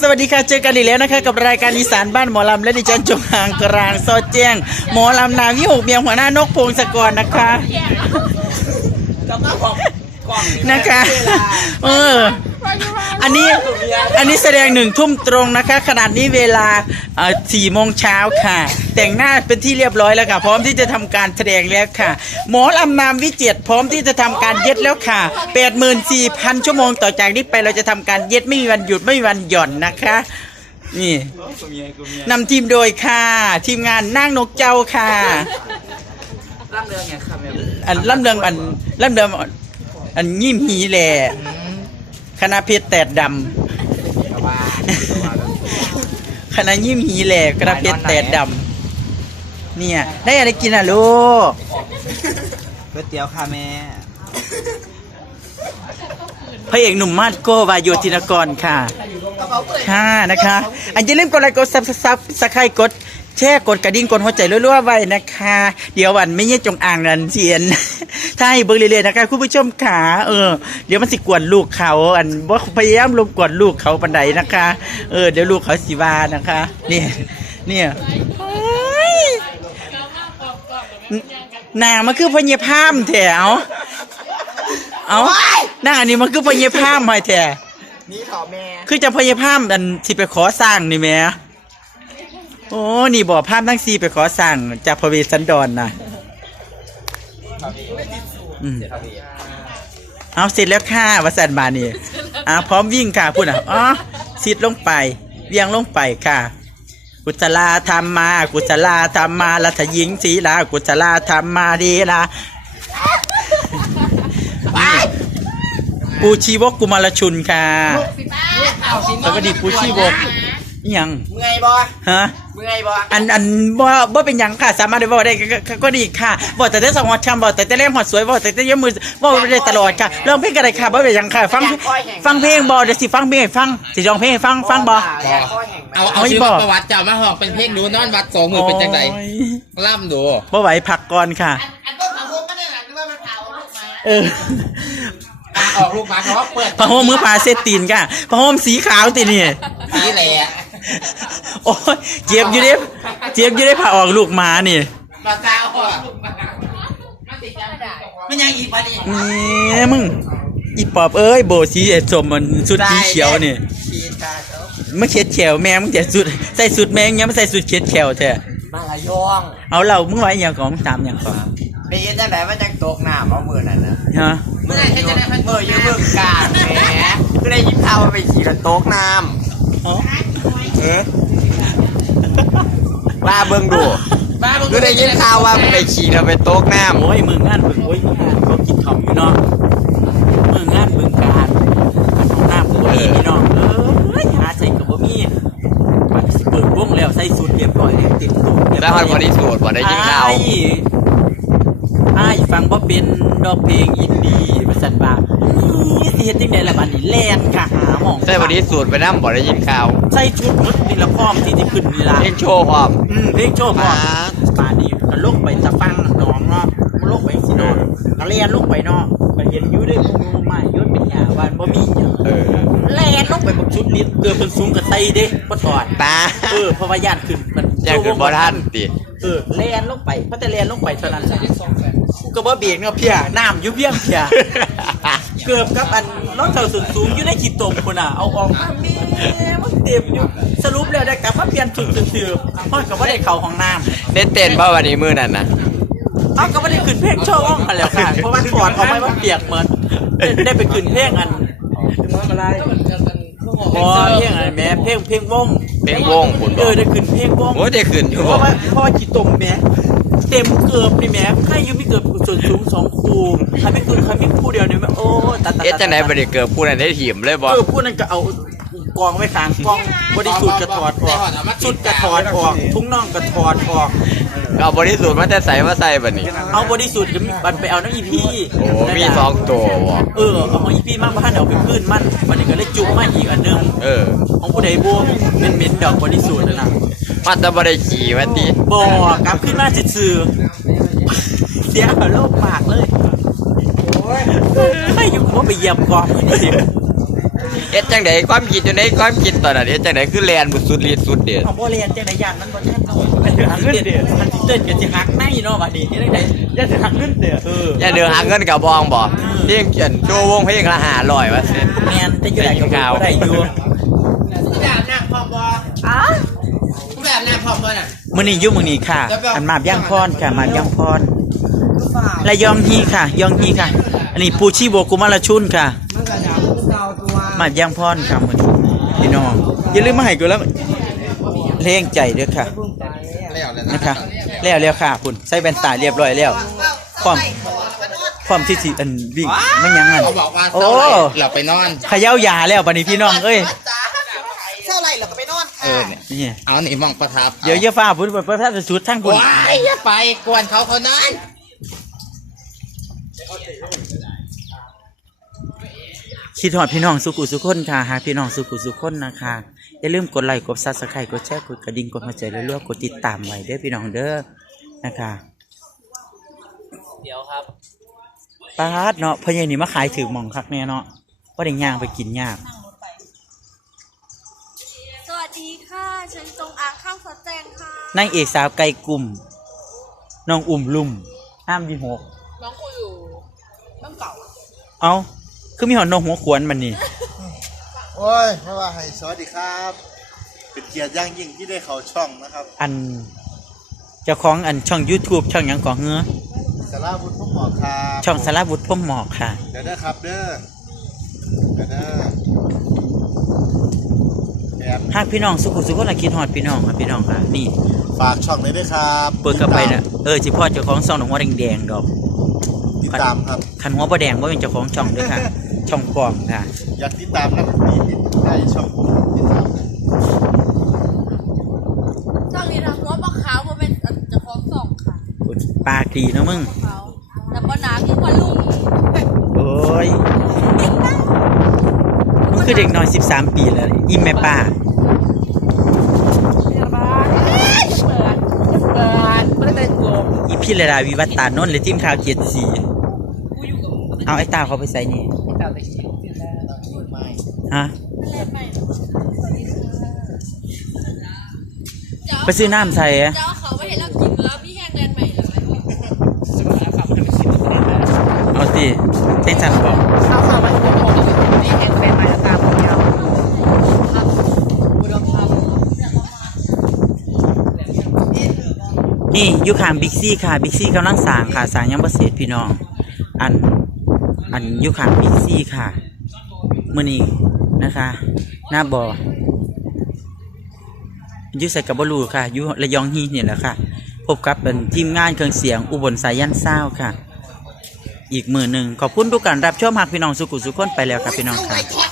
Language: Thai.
สวัสดีค่ะ เจอกันอีกแล้วนะคะ กับรายการอีสานบ้านหมอลำและดิฉันจงหางกลางซอดแจ้ง หมอลำนาวิหกเมียงหัวหน้านกพงศกรนะคะนะคะ เออ อันนี้อันนี้แสดงหนึ่งทุ่มตรงนะคะ ขนาดนี้เวลาเอ่อสี่โมงเช้าค่ะ แต่งหน้าเป็นที่เรียบร้อยแล้วค่ะ พร้อมที่จะทำการแสดงแล้วค่ะ หมอลำนามวิจิตรพร้อมที่จะทำการเย็ดแล้วค่ะแปดหมื่นสี่พันชั่วโมงต่อจากนี้ไปเราจะทำการเย็ดไม่มีวันหยุดไม่มีวันหย่อนนะคะนี่นำทีมโดยค่ะ ทีมงานนั่งนกเจ้าค่ะร่ำเรืองไงครับแม่อันล่ำเรืองอันล่ำเรืองอันยิ้มหีแหล่ คณะเพชรแตดดำคณะยิ้มหีแหล่คณะเพชรแตดดำเนี่ย ได้อะไรกินอะลูกก๋วยเตี๋ยวค่ะแม่ พระเอกหนุ่มมาดโกวายโยธินกรค่ะ ค่ะนะคะ อันอย่าลืมกดไลค์กดซับซับสไครต์กด แชร์กดกระดิ่งกดหัวใจรัวๆไว้นะคะ เดี๋ยววันไม่เงี้ยจงอ่างนันเสียน ถ้าให้เบิ่งเรื่อยๆนะคะคุณผู้ชมขาเออเดี๋ยวมันสิกวนลูกเขา อันว่าพยายามรบกวนลูกเขาปันใดนะคะ เออเดี๋ยวลูกเขาสิวานะคะ เนี่ย เนี่ยโอ้ยหนามันคือพญพามแถวเอาหน้าอันนี้มันคือพญพามหอยแถนี่ถอแม่คือจะพยายามอันที่ไปขอสร้างนี่แหม่ โอ้นี่บอกภาพทั้งสี่ไปขอสร้างจากพระเวสสันดรนะอืมเอาเสร็จแล้วค่ะวสันมานี่อ่าพร้อมวิ่งค่ะพูดอะอ๋อซิดลงไปเวียงลงไปค่ะ กุศลาธรรมมา กุศลาธรรมมาลัทยิงศีลา กุศลาธรรมมาดีละปูชีวกกุมารชุนค่ะสวัสดีปูชีวก อิหยังเมื่อยบ่ฮะ เมื่อยบ่อันอันบ่บ่เป็นหยังค่ะ สามารถได้บ่ได้ก็ก็ก็ดีค่ะบ่แต่ได้สองหัดชำบ่แต่ได้เล่มหัดสวยบ่แต่ได้ยกมือบ่ได้ตลอดค่ะร้องเพลงก็ได้ค่ะบ่เป็นหยังค่ะ ฟังฟังเพลงบ่เดี๋ยวสิฟังเพลงให้ฟังสิร้องเพลงให้ฟังฟังบ่เอาเอาเอาอีชื่อบอกประวัติเจ้ามาหอกเป็นเพลงดูนอนวัดสองมือเป็นจังไดโอ้ย ล่ำดูบ่ไหวพักก่อนค่ะ อันต้นผักบุ้งก็เนี่ยนะที่ว่ามันเผาลูกมาเอออะออกลูกมาเขาว่าเปิดผ้าห่มมือผ้าเซตตีนค่ะผ้าห่มสีขาวตินี่สีแหล่ โอ้ยเจ็บอยู่เด้เจ็บอยู่เด้ผ้าออกลูกหมานี่มาซาออกมันยังอีกปะนี่นี่มึง อีปอบเอ้ยโบสีเอ็ดสมมันสุดสีเขียวนี่ชีตาเขาไม่เข็ดแขวแม่มึงแต่สุดใส่สุดแม่งยังไม่ใส่สุดเข็ดแขวแท้มาละยอง เอาเรามึงไว้อย่างของตามอย่างก่อนไปเฮ็ดจังไดมันจังตกน้ำเอามือนั่นนะฮะเมื่อไหร่จะได้พันมือยู่เมือกาญแหมก็ได้ยินข่าวว่าไปขี่รถตกน้อ๋อำ เออว่าเบิ่งดูบ้ามึงก็ได้ยินข่าวว่าไปขี่แล้วไปตกน้ำโอ้ยมึงงานมึงโอ้ยมึงงานเขากินข้าวอยู่เนาะมึงงานมึงการหน้ากูบ่มีพี่น้องเอ้ยหาใส่กับบ่มีมันสิเปิดวงแล้วใส่สุดเรียบร้อยแล้วเต็มตัวเรียบแล้วร้คอนยบริสุทธิ์บ่ได้ยินข่าวไอ้ไอ้ฟังบ่เป็นดอกเพลงอินดี้ว่าซั่นว่าอื้อสิเฮ็ดจังได๋ล่ะบัดนี้แล่นค่ะหาหม่องใช่บริสุทธิ์ไปน้ำบ่ได้ยินข่าวใส่ชุดมึดนี่ละพร้อมที่จะขึ้นนี่ล่ะเพลงโชว์พร้อมอืมเพลงโชว์พร้อมป่านนี้ก็ลงไปตะฟังหนองเนาะลงไปสิเนาะก็เลียนลงไปเนาะก็เห็นอยู่ด้วยมูมายุดเป็นหยาว่านบ่มีหยังเออแล่นลงไปบักชุดลิ้นเกือบเพิ่นสูงกับไตเด้บ่ถอดตาเออเพราะว่าย่านขึ้นมันอยากขึ้นบ่ทันติเออแล่นลงไปเพราะแต่แล่นลงไปเท่านั้นแหละ กูก็บ่เบรกเนาะเพียน้ำอยู่เพียงเพียเกือบกับอันรถเท่าสูงสูงอยู่ในขีดตมคนอะ เอาออกมาแม่มันเต็มอยู่สรุปแล้วได้กลับมาเปลี่ยนชุดซื่อๆเพราะกับว่าได้เข้าห้องน้ได้เต้นบ่วันนี้มื้อนั้นน่ะำเอาก็ไม่ได้ขึ้นเพลงโชว์ห้องมาแล้วค่ะเพราะว่าถอดออกไปมันเปียกเหมือนได้ไปขึ้นเพลงอันพอเพลงอะไรแม่เพลงเพลงวงเพลงวงคุณเอบ่อได้ขึ้นเพลงวงโอ้ได้ขึ้นอยู่เพบ่ราะว่าเพราะว่าขีดตมแม่ เต็มเกือบนี่แม่ใครอยังไม่เกือบส่วนสูงสองคูใครไม่คืนใครไม่คู่เดียวเนี่ยแม่โอ้ตัดตัดเอ๊ะจังได๋บ่ได้เกิดผู้นั้นได้ทีมเลยบ่เออพูดนั่นก็เอากองไว้ข้างกองบริสุทธิ์กระถอดออกชุดกระถอดออก ทุงน่องกระถอดออก เอาบริสุทธิ์มาแต่ใส่มาใส่บัดนี้ เอาบริสุทธิ์ก็มีบันไปเอาน้ำอีพี่โอ้มีสองตัวบ่เออเอาของอีพี่มากพันเอาไปขึ้นมันวันนี้ก็เลยจุกมาอีกอันหนึงเออ ของผู้ใดบวเป็นเม็ดดอกบริสุทธิ์นั่นนะ มันจะบ่ได้ขี่ว่าติบอกกลับขึ้นมาซื่อๆเสียโลกปากเลยโอ้ยอยู่ว่าไปเหยียบกองนี่เอ็ดจังไดความคิดอยู่ในความคิดตอนนั้นเอ็ดจังไดคือแลนบุดสุดฤทธิ์สุดเด็ดเอาบ่เรียนจังไดย่านมันบ่ทันเนาะมันสิหักเงินเด้อมันสิเต้นก็สิหักในเนาะบัดนี้จังไดอย่าสิหักเงินเด้อเอออย่าเดือหาเงินกับบองบ่เพลงเขียนโชว์วงเพลงละ500ว่าซั่นแม่นแต่อยู่ไหนก็บ่ได้อยู่ผู้แบบหน้าพร้อมบ่อ้าผู้ แบบหน้าพร้อมบ่น่ะ มื้อนี้อยู่มื้อนี้ค่ะอันมาบย่างพรค่ะมาบย่างพรและยองฮีค่ะ ยองฮีค่ะ อันนี้ปูชีโบกุมาลาชุนค่ะมาบย่างพรค่ะมื้อนี้พี่น้องอย่าลืมมาให้กูแล้วเพลงใจเด้อค่ะแล้วแล้วนะคะแล้วแล้วค่ะคุณใส่แว่นตาเรียบร้อยแล้วพร้อมพร้อมที่สิอันวิ่งไม่ยังอันเขาบอกว่าโอ้เศร้าไรเราไปนอน เขย่ายาแล้วบัดนี้พี่น้องเอ้ย เอค่ะอเนี่ยนี่เอาหนีมองประทับเดี๋ยวเยอะฟ้าพุ่นเปิดประทับสุดทั้งคุณว้ายอย่าไปกวนเขาเขานั้นคิดฮอดพี่น้องสุขุสุขคนค่ะหากพี่น้องสุขุสุขคนนะคะอย่าลืมกดไลค์กดซับสไครต์กดแชร์กดกระดิ่งกดหัวใจเรื่อยๆกดติดตามไว้เด้อพี่น้องเด้อนะคะเดี๋ยวครับปาดเนาะพ่อใหญ่นี่มาขายถือหมองคักแน่เนาะว่าได้ย่างไปกินยาก ข้างสอดแจงค่ะนางเอกสาวไก่กลุ่ม น้องอุ่มลุ่มห้ามยีหก น้องกูอยู่ต้องเก่าเอาคือมีหอนนงหัวขวนมันนี่ โอ้ยไม่ว่าให้สวัสดีครับ เป็นเกียรติอย่างยิ่งที่ได้เข้าช่องนะครับอันเจ้าของอันช่อง YouTube ช่องหยังก่อเงือสาราบุญพุ่มหมอกครับช่องสารบุตรพ่มหมอกค่ะ เดี๋ยวเด้อครับเด้อเดี๋ยวเด้อ แอบหากพี่น้องสุขุสุขคนละคิดฮอดพี่น้องค่ะพี่น้องค่ะนี่ ฝากช่องเลยด้วยครับเปิดเข้าไปนะเออจิพ่อเจ้าของช่องหนองหัวแดงๆดอกติดตามครับคันหัวบ่แดงว่าเป็นเจ้าของช่องด้วยค่ะ ช่องปลอมค่ะ อยากติดตามนะมีติดได้ช่องผมติดตามนะช่องนี้ทำหัวปลาขาวมาเป็นเจะพร้าของส่องค่ะปากดีเนาะมึงเขาแต่ปลาหนาคือปลาลุงโอ้ยมึงคือเด็กน้อย 13 ปีแล้วอิมแม่ป้า เปิดไม่ได้โกง อีพี่ระดาวิวัฒตานนท์เลยทีมข่าวเกียรติสีเอาไอ้ตาเขาไปใส่นี่ฮะไปซื้อน้ำใส่อะเจ้าเขาไม่เห็นเรากินแล้วพี่แห้งแลนด์ใหม่เลยเอาสิเต้นจันบอก เข้าเข้ามาทุกคนนี่เห็นเป็นมาตามผมยาว นี่อยู่ข้างบิ๊กซี่ค่ะบิ๊กซี่กำลังสางค่ะสางยังบ่เสร็จพี่น้อง อันอันอยู่ข้างบิ๊กซี่ค่ะมื้อนี้นะคะ หน้าบ่อยู่ใส่กับบรูค่ะอยู่ระยองฮีนี่แหละค่ะ พบกับเป็นทีมงานเครื่องเสียงอุบลสายยันเศร้าค่ะ อีกมือหนึ่งขอบคุณทุกการรับชมหากพี่น้องสุขุสุขคนไปแล้วครับพี่น้องค่ะ